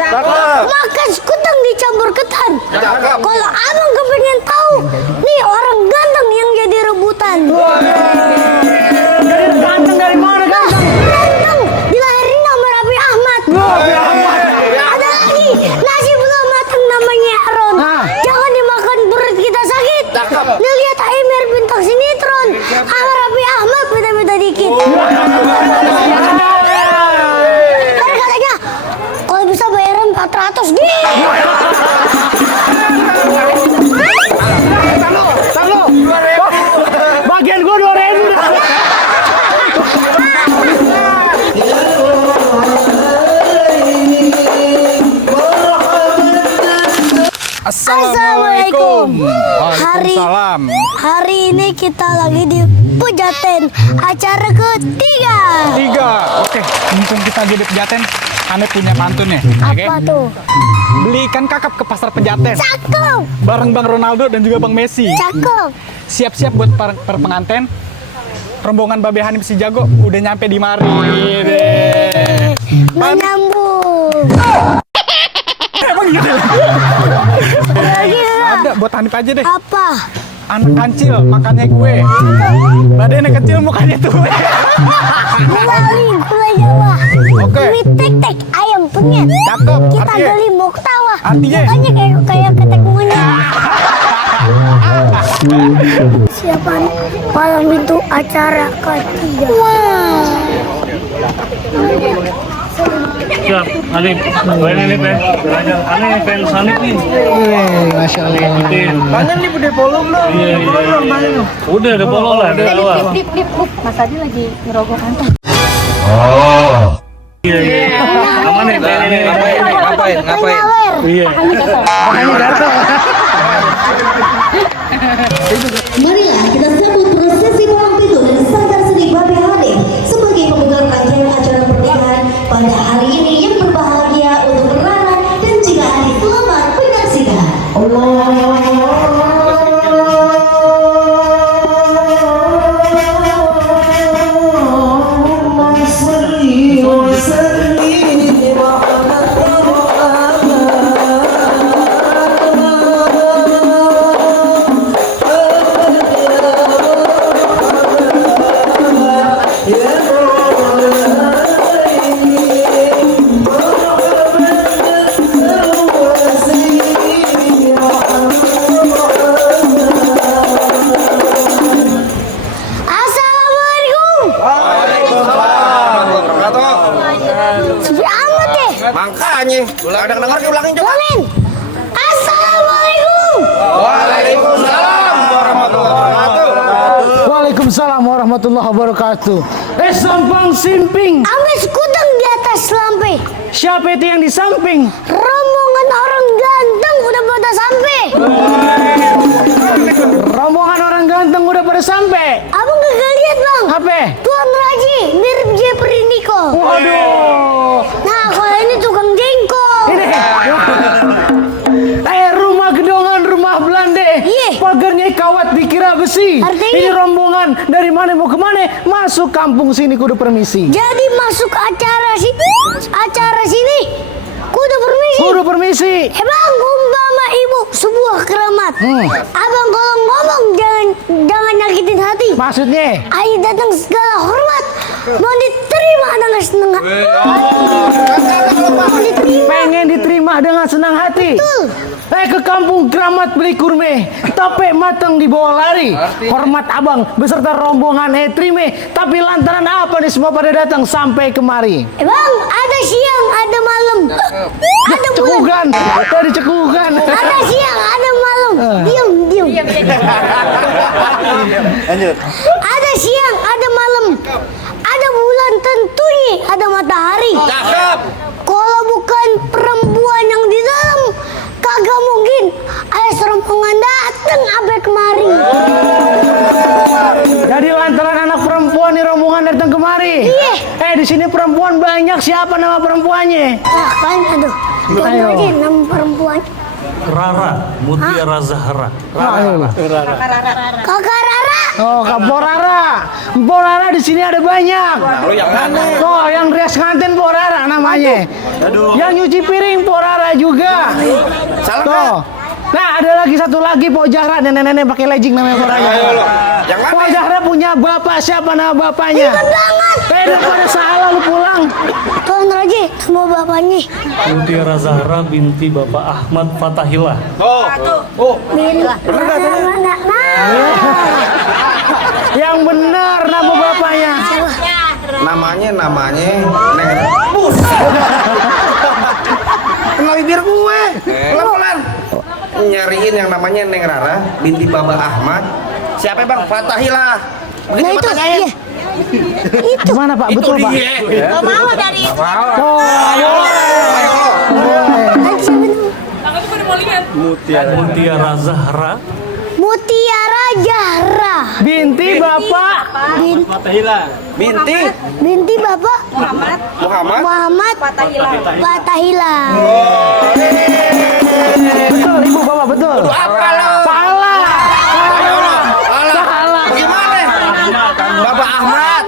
Makan sekutang dicampur ketan. Kalau abang kepengen tahu, nih orang ganteng yang jadi rebutan. Jadi ganteng dari mana ganteng? Ganteng dilahirin nama Raffi Ahmad. Ada lagi nasi belum matang namanya Aaron. Jangan dimakan perut kita sakit. Nih lihat Aimer bintang sinetron. Sama Raffi Ahmad beda-beda dikit. Katanya kalau bisa bayaran 400 gini. Tahu. Bagian gua 2.000. Assalamualaikum. Waalaikumsalam. Hari ini kita lagi di Pejaten, acara ketiga. Oke, mumpung kita lagi di Pejaten, Ane punya pantun nih. Apa tuh? Beli ikan kakap ke pasar Pejaten. Cakep, Bareng Bang Ronaldo dan juga Bang Messi. cakep. Siap-siap buat penganten. Rombongan Babe Hanif si Jago udah nyampe di mari. Menyambung. Emang gitu? Gila. Ada buat Hanif aja deh. Apa? Anak kancil makannya kue. Badannya kecil mukanya tuh. Gali gula Jawa. Oke. Mie tek-tek ayam penyet. Cakep. Kita Artinya? gali mau ketawa. Artinya? Mukanya kayak ketek monyet. Siapa nih? Palang pintu acara ketiga. Wow. Siap, Hanif. Baik Hanif ya. Belajar. Aneh fans Hanif nih. Masya Allah. Tangan nih udah follow belum? Iya. Udah follow lah. Udah follow. Mas Adi lagi ngerogoh kantong. Iya. Aman nih. Ngapain? Pengawer. Iya. Marilah kita sambut prosesi palang pintu dan sanggar seni Babe Hanif sebagai pembuka rangkaian acara pernikahan pada hari ini yang berbahagia untuk Rana dan juga Hanif. Selamat menyaksikan. Assalamualaikum. Sepi amat deh. Makanya, ada denger ke belakang coba. Ulangin. Assalamualaikum. Waalaikumsalam warahmatullahi wabarakatuh. Sampang simping. Ambil sekutang di atas lampe. Siapa itu yang di samping? Rombongan orang ganteng udah pada sampai. Rombongan orang ganteng udah pada sampai. Abang gak lihat bang? Apa? Tuan Raji mirip Jeffrey Nicole. Waduh. Nah kalau ini tukang jengkol. Rumah gedongan, rumah Belanda. Iya. Pagarnya kawat dikira besi. Artinya? Ini rombongan dari mana mau kemana? Masuk kampung sini kudu permisi. Jadi masuk acara sini. Kudu permisi. Kudu permisi. Bang, umpama ibu sebuah keramat. Abang kalau ngomong jangan nyakitin hati. Maksudnya? Ayo datang segala hormat. Mau diterima dengan senang hati. Mau diterima. Pengen diterima dengan senang hati. Betul. Ke kampung keramat beli kurme, tape matang dibawa lari. Hormat abang beserta rombongan trime. Tapi lantaran apa nih semua pada datang sampai kemari? Bang, ada siang, ada malam. Ada bulan. Cekugan, dari cekugan. Ada siang, ada malam. Diam. Ada siang, ada malam. Ada bulan tentunya, ada matahari. Kalau bukan perempuan yang di dalam, kagak mungkin ada serempongan datang abe kemari. Jadi lantaran anak perempuan nih rombongan datang kemari. Iya. Di sini perempuan banyak. Siapa nama perempuannya? Nah kan, aduh. Ayo. Aja nama perempuan. Rara, Mutiara Zahra. Kakak Rara. Oh, Kak Borara. Borara di sini ada banyak. Lu yang mana? Oh, yang dress nganten Borara namanya. Yang nyuci piring Porara juga. Salah Tuh. nggak? Nah, ada lagi satu lagi Pok Zahra, nenek-nenek pakai legging namanya Porara. Ayo lo. Yang mana? Pok Zahra punya bapak, siapa nama bapaknya? Daripada salah lu pulang. Tuan Raji, semua bapaknya. Mutiara Zahra binti Bapak Ahmad Fatahillah. Yang benar nama bapaknya. Namanya Neng. Kenal bibir gue. Pelan-pelan. Nyariin yang namanya Neng Rara binti Baba Ahmad. Siapa Bang? Fatahillah. Begitu Nah itu, pertanyaan. iya. Gimana Pak? Betul Pak? Gak mau dari itu. Oh, ayo. Mutiara Zahra Mutiara Zahra Binti Bapak. binti Bapak Muhammad Fatahillah. Betul Ibu Bapak, betul. Apa lo? Salah. Ayo lo. Salah. Salah. Gimana? Baba Ahmad.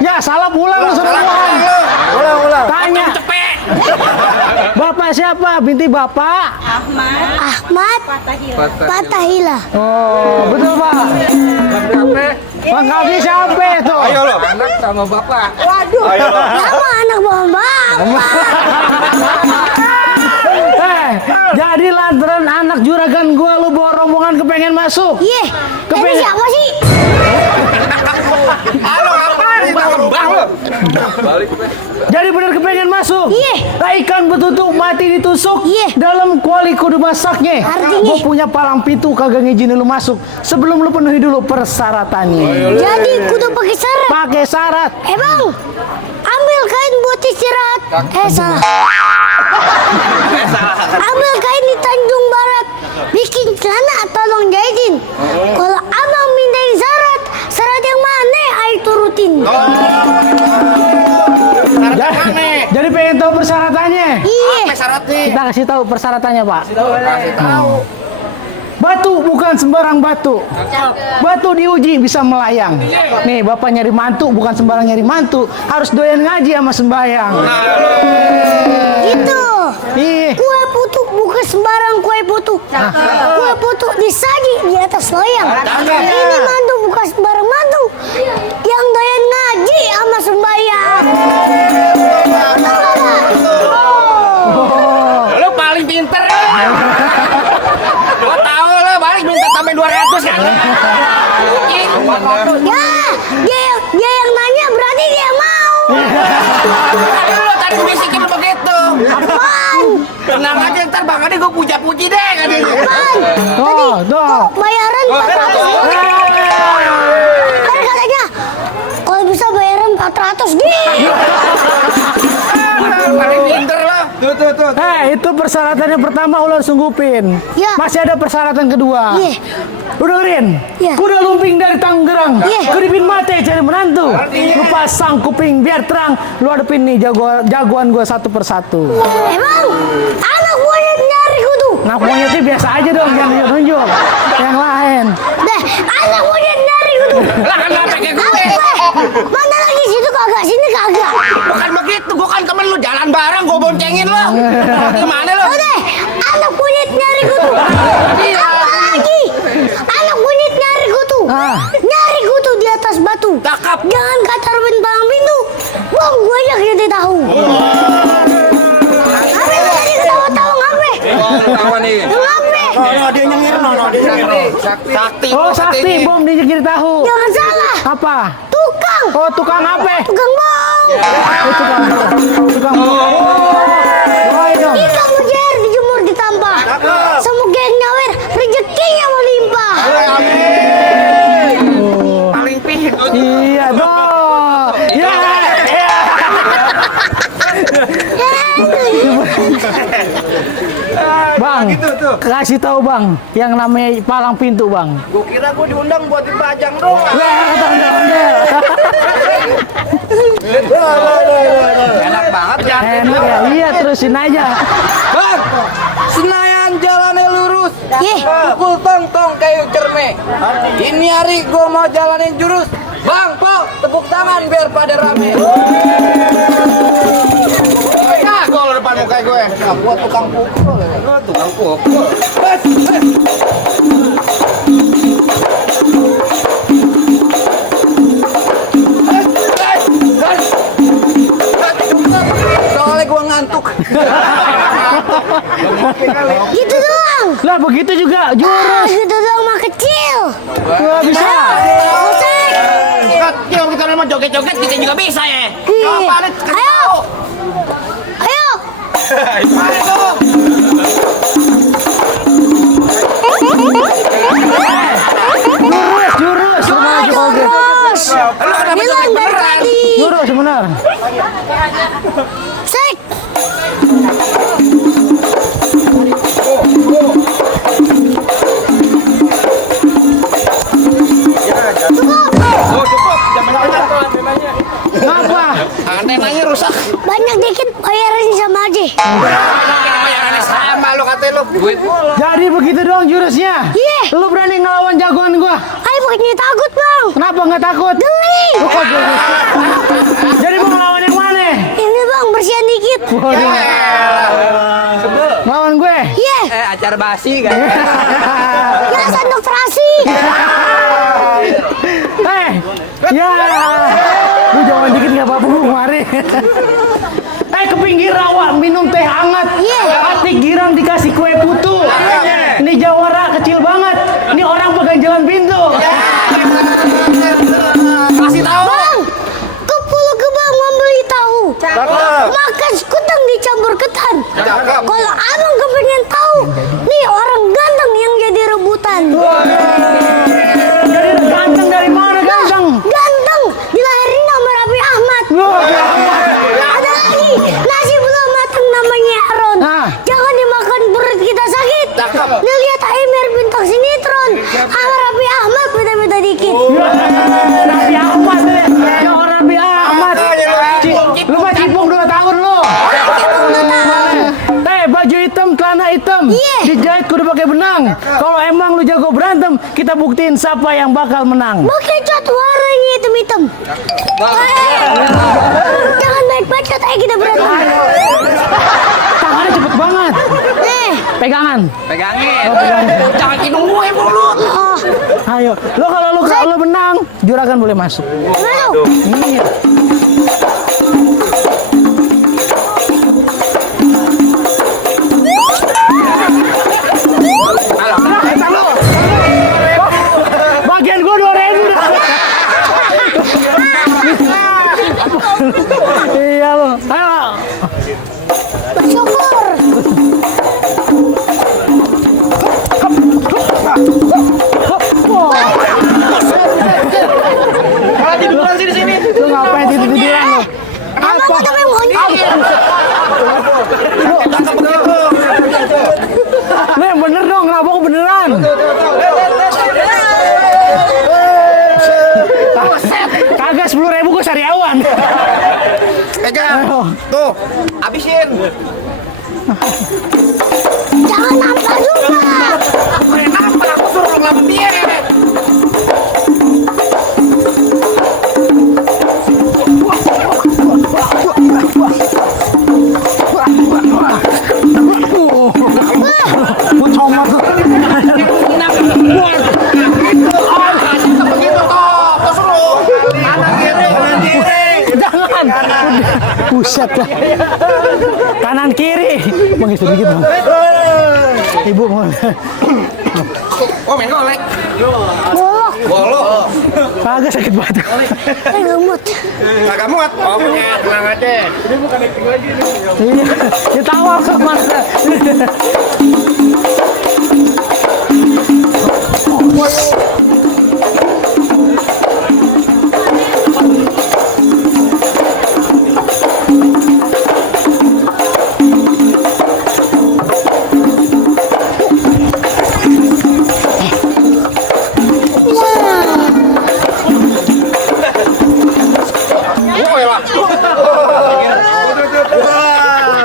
Ya, salah pulang lu sudah Salah pulang. lo. Tanya. Bapak siapa? Binti Bapak? Ahmad Fatahillah. Oh, betul Pak. Pangkalnya siapa tuh? Ayo lo. Anak sama bapak. Waduh, Ayo lo. sama anak bapak. Jadi lantaran anak juragan gua lu bawa rombongan kepengen masuk. Iya, ini siapa sih? Halo apa? Ditambah lo. Jadi bener kepengen masuk. Iya. Lah ikan betutuk mati ditusuk. Iya. Dalam kuali kudu masaknya. Artinya? Gua punya palang pintu kagak ngizinin lu masuk. Sebelum lu penuhi dulu persyaratannya. Jadi kudu pakai syarat. Pakai syarat. Bang, ambil kain buat istirahat. Salah. Ambil kain di Tanjung Barat. Bikin celana tolong jahitin. Kalau abang mintain syarat, syarat yang mana ayo turutin. Jadi pengen tahu persyaratannya? Iya. Syaratnya. Kita kasih tahu persyaratannya, Pak. Kasih tahu. Batu bukan sembarang batu. Batu diuji bisa melayang. Nih, Bapak nyari mantu bukan sembarang nyari mantu. Harus doyan ngaji sama sembayang. Gitu. Ih, Kue putu bukan sembarang kue putu. Kue putu disaji di atas loyang. Ini mantu bukan sembarang mantu. Yang doyan ngaji sama sembahyang. Lo paling pinter. Gua tahu lo balik minta tambahin 200 kan. Ya, dia yang nanya berarti dia mau. Lo tadi bisikin begitu. Apaan? Tenang aja ntar Bang Ade gue puja-puji deh katanya. Apaan? Tadi tuh. kok bayaran 400 Kan katanya kalau bisa bayaran 400 Paling pinter lo. Tuh. itu persyaratan yang pertama ular sunggupin. Ya. Masih ada persyaratan kedua. Iya. Lu dengerin? Iya. Kuda lumping dari Tangerang. Iya. Kedipin mata cari menantu. Lu pasang kuping biar terang. Lu hadepin nih jagoan gua satu persatu. Emang anak monyet nyari kudu. Nah, monyetnya biasa aja dong, jangan nunjuk. Yang lain. Deh, anak monyet nyari kudu. Lah kan nggak pakai gue. Mana lagi situ kagak, sini kagak. Bukan begitu, gue kan temen lu jalan bareng, gue boncengin lo. Gimana lo? Udah, anak monyet nyari kudu. Apa lagi? Anak monyet nyari kudu. Ah. Nyari kudu di atas batu. Cakep. Jangan kacar palang pintu. Bang, gue aja kita tahu. Apa lu tadi ketawa-tawa ngape? Tawa nih. Ngape? Dia nyengir, Sakti. Oh, sakti, bom dia jadi tahu. Jangan salah. Apa? Tukang. Oh, tukang apa? Tukang bong. Tukang bom. Oh, itu. Kita mujer dijemur ditampah. Semoga yang nyawer rezekinya melimpah. Paling pinter. Iya, dong. Ya. Bang, kasih tahu Bang, yang namanya palang pintu Bang. Gue kira gue diundang buat dipajang doang. Wah, kata ondel-ondel. Enak banget ya. Enak ya, iya terusin aja. Bang, Senayan jalannya lurus. Ye. Pukul tong-tong kayu cerme. Ini hari gua mau jalanin jurus. Bang, Po, tepuk tangan biar pada rame. Nah, gol depannya. mau kayak gue. Gua tukang pukul. Lu tukang pukul. Soalnya gua ngantuk. Gitu doang. Lah begitu juga jurus. Gitu doang mah kecil. Wah bisa. Musik. Kalau kita memang joget-joget kita juga bisa ya. Ayo. Ayo. Jurus. Terus. Bilang dari tadi. Jurus benar. Sek. Cukup. Jangan banyak antenanya. Apa? Antenanya rusak. Banyak dikit bayarin sama aja. Bayarannya sama lo kata lo. Jadi begitu doang jurusnya. Iya. Lu berani ngelawan jagoan gua? Ayo bukannya takut bang. Kenapa nggak takut? Geli. Jadi mau ngelawan yang mana? Ini bang bersihan dikit. Waduh. Lawan gue. Iya. Acara basi kan. Ya sandok terasi. Ya. Lu jangan dikit nggak apa-apa lu mari. Ke pinggir rawa minum teh hangat. Iya. Hati girang dikasih kue putu. Ini jawara kecil banget. Ini orang pegang jalan pintu. Kasih tahu. Bang, ke Pulau Gebang membeli tahu. Makan sekutang dicampur ketan. Kalau abang kepengen tahu, nih orang ganteng yang jadi rebutan. Jadi ganteng dari mana ganteng? Ganteng, dilahirin nama Raffi Ahmad. Ada lagi, nasi belum matang namanya Aron. Ah. Jangan dimakan perut kita sakit. Nih lihat Aimer bintang sinetron. Sama Raffi Ahmad beda-beda dikit. Raffi Ahmad deh. Ya orang Raffi Ahmad. Lu mah cipung 2 tahun lu. Baju hitam, celana hitam. Iya. Dijahit kudu pakai benang. Kalau emang lu jago berantem, kita buktiin siapa yang bakal menang. Pakai cat warnanya hitam-hitam. Jangan baik bacot, ayo kita berantem. Tangannya cepet banget. Pegangan. Pegangin. Jangan hidung gue mulut. Oh, Ayo. Lo kalau lu menang, juragan boleh masuk. ayo. Iya. Bagian gua 2.000 dah. Iya lo. Ayo. Bersyukur. Malah tiduran sih di sini. Lu ngapain tidur-tiduran lo? Apa mau tapi monyet? Lu yang bener dong, kenapa aku beneran? Kagak 10.000 gue sariawan. Pegang. Tuh, habisin. Jangan nampar juga. Kenapa aku suruh ngelawan dia? Gue comot. Begitu toh, terus lu. Kanan kiri. Jangan. Buset lah. Kanan kiri. Bang itu dikit bang. Ibu mau. Oh main golek. Bolok. Bolok. Kagak sakit banget. Ngemut. Kagak muat. Oke, tenang aja. Iya. Ditawa ke mana?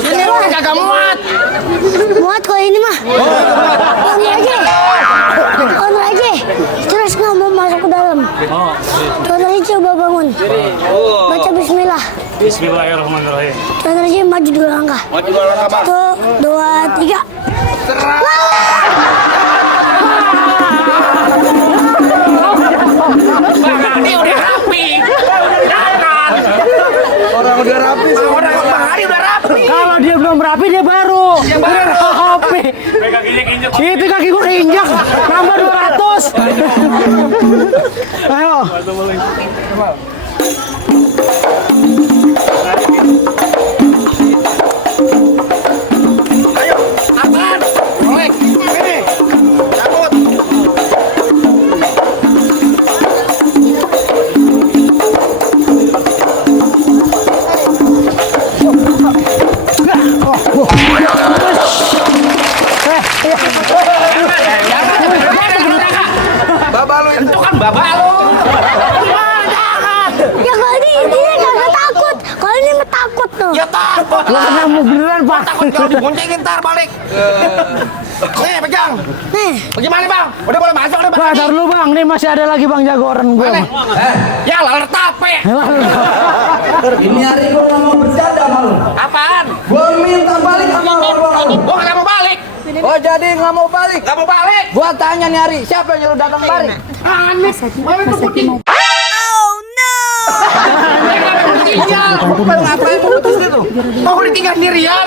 Ini lu kagak muat. Muat kalau ini mah. Honor aja. Terus nggak mau masuk ke dalam. Honor aja coba bangun. Baca Bismillah. Bismillahirrahmanirrahim. Honor aja maju maju 2 langkah. Maju 2 langkah, Bang. 1, 2, 3. Bang Adi udah rapi. Jangan. Orang udah rapi. Orang Bang Adi udah rapi. Kalau dia belum rapi dia baru. Rapi. kakinya keinjek. Itu kaki gua keinjak. Nambah 200. Ayo. Ayo, apaan? Olek. Sini. Cabut. Bapak lu itu. Itu kan bapak lu. Ya kalau ini kagak takut. Kalau ini mah takut tuh. Ya takut Lah lah. kamu beneran, Pak. Takut kalau diboncengin ntar balik. Nih, pegang. Nih, Bagaimana, Bang? Udah boleh masuk udah, Bang. Pak, tar dulu, Bang. Nih masih ada lagi Bang jagoran gue. Boleh. Ya, laler tape. Ini hari gua nggak mau bercanda malu. Apaan? Gua minta balik sama lu. Gua nggak mau balik. Oh jadi nggak mau balik? Nggak mau balik. Gua tanya nih Ari, siapa yang nyuruh datang balik? Aneh. Mana tuh kucing? Tinggal. Ngapain putus gitu? Mau ditinggal sendirian.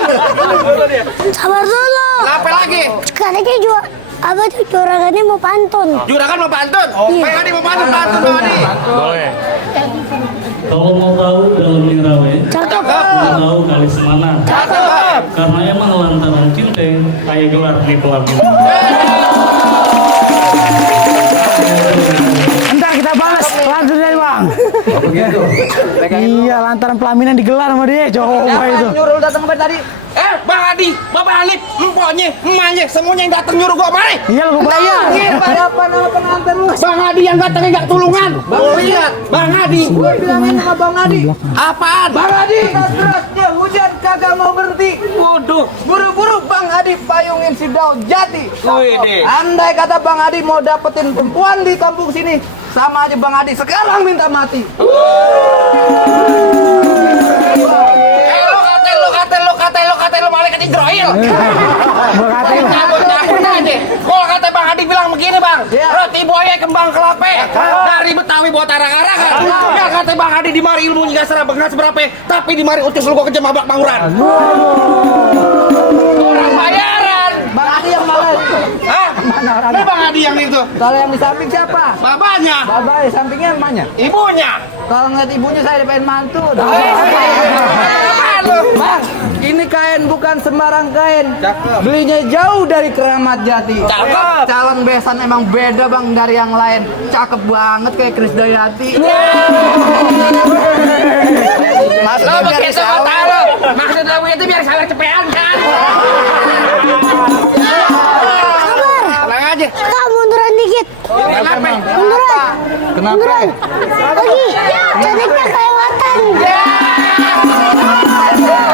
sabar dulu. Apa lagi? Katanya juga apa tuh juragannya mau pantun. Juragan mau pantun. Bang Adi mau pantun, Bang Adi. Boleh. Kalau mau tahu dalam Ningrawe, Cakep. mau tahu kali semana. Cakep. Karena emang lantaran cinta kayak gelar di pelaminan. Entar kita balas lanjut aja, Bang. Begitu. Iya, lantaran pelaminan digelar sama dia. Coba Siapa itu. yang nyuruh datang ke tadi? Bang Adi, Bapak Alif, empoknya, emaknya, semuanya yang datang nyuruh gua mari. Iya, lu bayar. Pada apa nama pengantin lu? Bang Adi yang datangnya nggak tulungan. Bang lihat, Bang Adi. Gua bilangin sama Bang Adi. Apaan? Bang Adi, terusnya hujan kagak mau berhenti. Waduh. Buru-buru Bang Adi payungin si Daud Jati. Wih, Andai kata Bang Adi mau dapetin perempuan di kampung sini, sama aja Bang Adi sekarang minta mati. Lo malaikat Israel. Nyabut aja. Kalau kata Bang Adi bilang begini, Bang. Iya. Roti buaya kembang kelapa. Dari Betawi buat arak-arakan. Ya kata Bang Adi di mari ilmunya nggak seberapa, tapi di mari utus lu gua ke Jemaah Banguran. Orang bayaran. Bang Adi yang malah. Hah? Ini Bang Adi yang itu. Kalau yang di samping siapa? Bapaknya, Bapak, sampingnya emaknya. ibunya. Kalau ngeliat ibunya saya dipengen mantu. Bang, ini kain bukan sembarang kain. Belinya jauh dari Keramat Jati. Cakep. Calon besan emang beda Bang dari yang lain. Cakep banget kayak Krisdayanti. Lo begitu kata lo. Maksud lo begitu biar salah cepean kan? Tenang aja. Kak munduran dikit. Kenapa? Munduran. Kenapa? Lagi. Cantiknya kelewatan.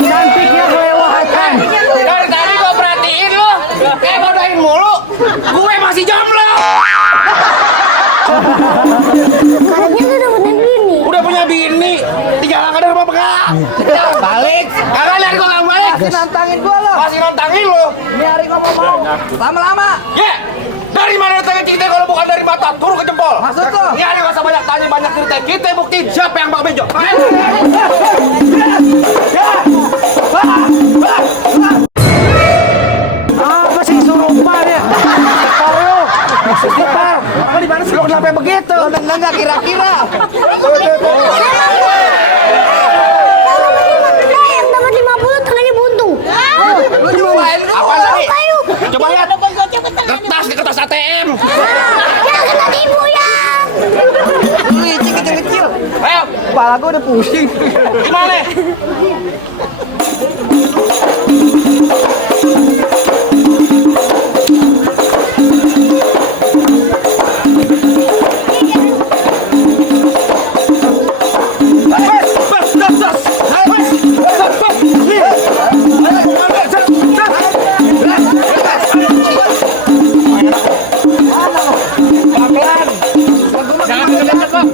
Cantiknya kelewatan. Dari tadi gua perhatiin lo, kayak bodohin mulu. Gue masih jomblo. Katanya lu udah punya bini. Udah punya bini. 3 langkah dari rumah bekal. Balik. Kagak lihat gua nggak balik. Masih nantangin gua lo. Masih nantangin lo. Ini hari ngomong mau. Lama-lama. Ya. Dari mana datangnya cinta kalau bukan dari mata? Turun ke jempol. Maksud lo? Ini hari nggak usah banyak tanya, banyak cerita. Kita buktiin siapa yang bakal benjol. Apa sih surupan ya? Tahu. Apa di mana sih lo kenapa begitu? Lo nendang nggak kira-kira? Yang dapat 50 tangannya buntung. Lu nyumpain lu. Apa lagi? Ayo. Coba lihat. Kertas di kertas ATM. Ya kena tipu ya. Lu licik kecil-kecil. Ayo. Kepala gua udah pusing. Gimana?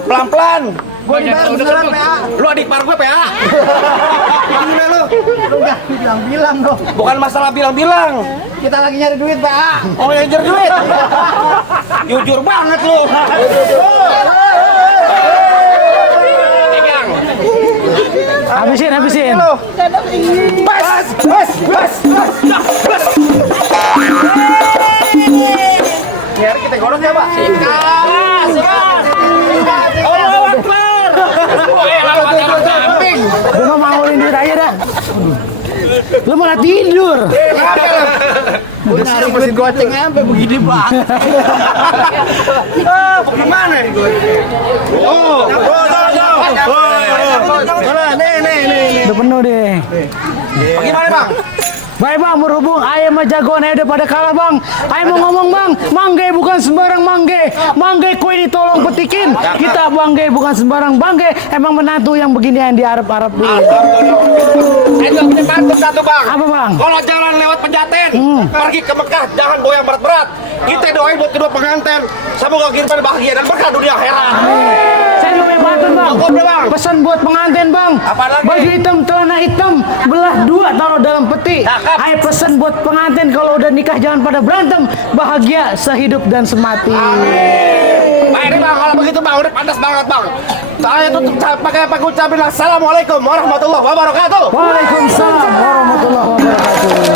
Pelan-pelan. Gua dibayar beneran PA. Lu adik par gue PA. bilang dong. Bukan masalah bilang-bilang. Kita lagi nyari duit, Pak. Oh, yang nyari duit. Jujur banget lu. Pegang. Habisin. Bas. Nyari kita godok ya, Pak. Allahu Akbar. Gue mau maulin duit aja dah. Lu malah tidur. Udah narik mesin goceng sampai begini banget. Gimana nih gue? Nih. Udah penuh deh. Gimana, Bang? Baik bang, berhubung ayam sama jagoan aja udah pada kalah bang. Ayam mau ngomong bang, mangge bukan sembarang mangge. Mangge kue ini tolong petikin. Kita bangge bukan sembarang bangge. Emang menantu yang beginian diharap-harap dulu. Saya juga punya pantun satu, Bang. Apa bang? Kalau jalan lewat Pejaten, pergi ke Mekah, jangan bawa yang berat-berat. Kita doain buat kedua pengantin. Semoga kehidupan bahagia dan berkah dunia akhirat. Saya mau punya pantun bang. Apa, Bang? Pesan buat pengantin bang. Apa lagi? Baju hitam, celana hitam, belah dua taruh dalam peti. Ayo pesan buat pengantin kalau udah nikah jangan pada berantem. Bahagia sehidup dan semati. Baik nih, Bang, kalau begitu Bang, udah pantas banget Bang. Saya tutup pakai ucapin Assalamualaikum warahmatullahi wabarakatuh. Waalaikumsalam warahmatullahi wabarakatuh.